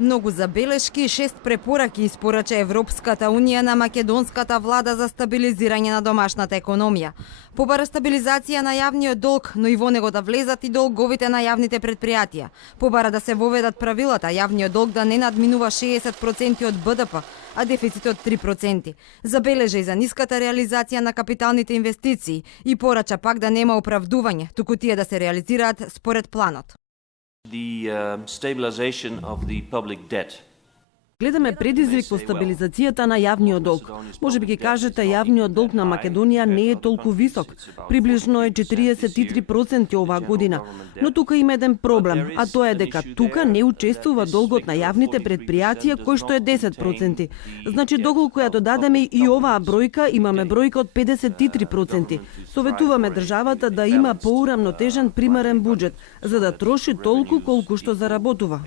Многу забелешки и 6 препораки испорача Европската Унија на македонската влада за стабилизирање на домашната економија. Побара стабилизација на јавниот долг, но и во него да влезат и долговите на јавните предпријатија. Побара да се воведат правилата јавниот долг да не надминува 60% од БДП, а дефицитот 3%. Забележа и за ниската реализација на капиталните инвестиции и порача пак да нема оправдување, туку тие да се реализираат според планот. The stabilization of the public debt. Гледаме предизвик во стабилизацијата на јавниот долг. Може би ќе кажете, јавниот долг на Македонија не е толку висок. Приближно е 43% оваа година. Но тука има еден проблем, а тоа е дека тука не учествува долгот на јавните предпријатија кој што е 10%. Значи, доколку ја додадеме и оваа бројка, имаме бројка од 53%. Советуваме државата да има поурамнотежен примерен буџет, за да троши толку колку што заработува.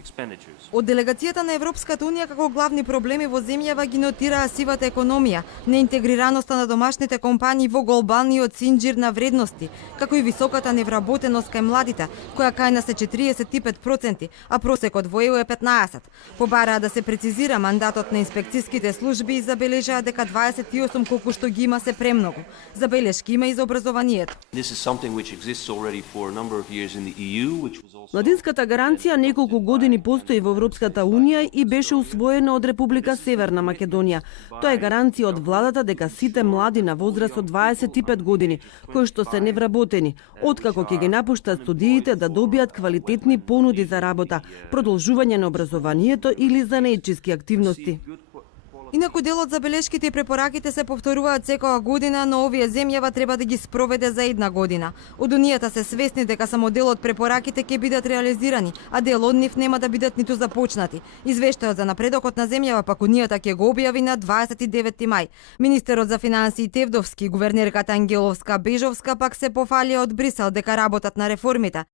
Од делегацијата на Европската Унија како главни проблеми во земјава ги нотираа сивата економија, неинтегрираноста на домашните компании во глобалниот синџир на вредности, како и високата невработеност кај младите, која кај нас е 45%, а просекот во ЕУ е 15%. Побараа да се прецизира мандатот на инспекцијските служби и забележаа дека 28 колку што ги има се премногу. Забелешки има и за образованието. Младинската гаранција неколку години постои во Европската Унија и беше усвоена од Република Северна Македонија. Тоа е гаранција од владата дека сите млади на возраст од 25 години, кои што се невработени, откако ќе ги напуштат студиите, да добијат квалитетни понуди за работа, продолжување на образованието или занаетчиски активности. Инаку дел од забелешките и препораките се повторуваат секоја година, но овие земјава треба да ги спроведе за една година. Од Унијата се свесни дека само дел од препораките ќе бидат реализирани, а дел од нив нема да бидат ниту започнати. Извештајот за напредокот на земјава пак Унијата ќе го објави на 29 мај. Министерот за финансии Тевдовски и гувернерката Ангеловска Бежовска пак се пофалија од Брисел дека работат на реформите.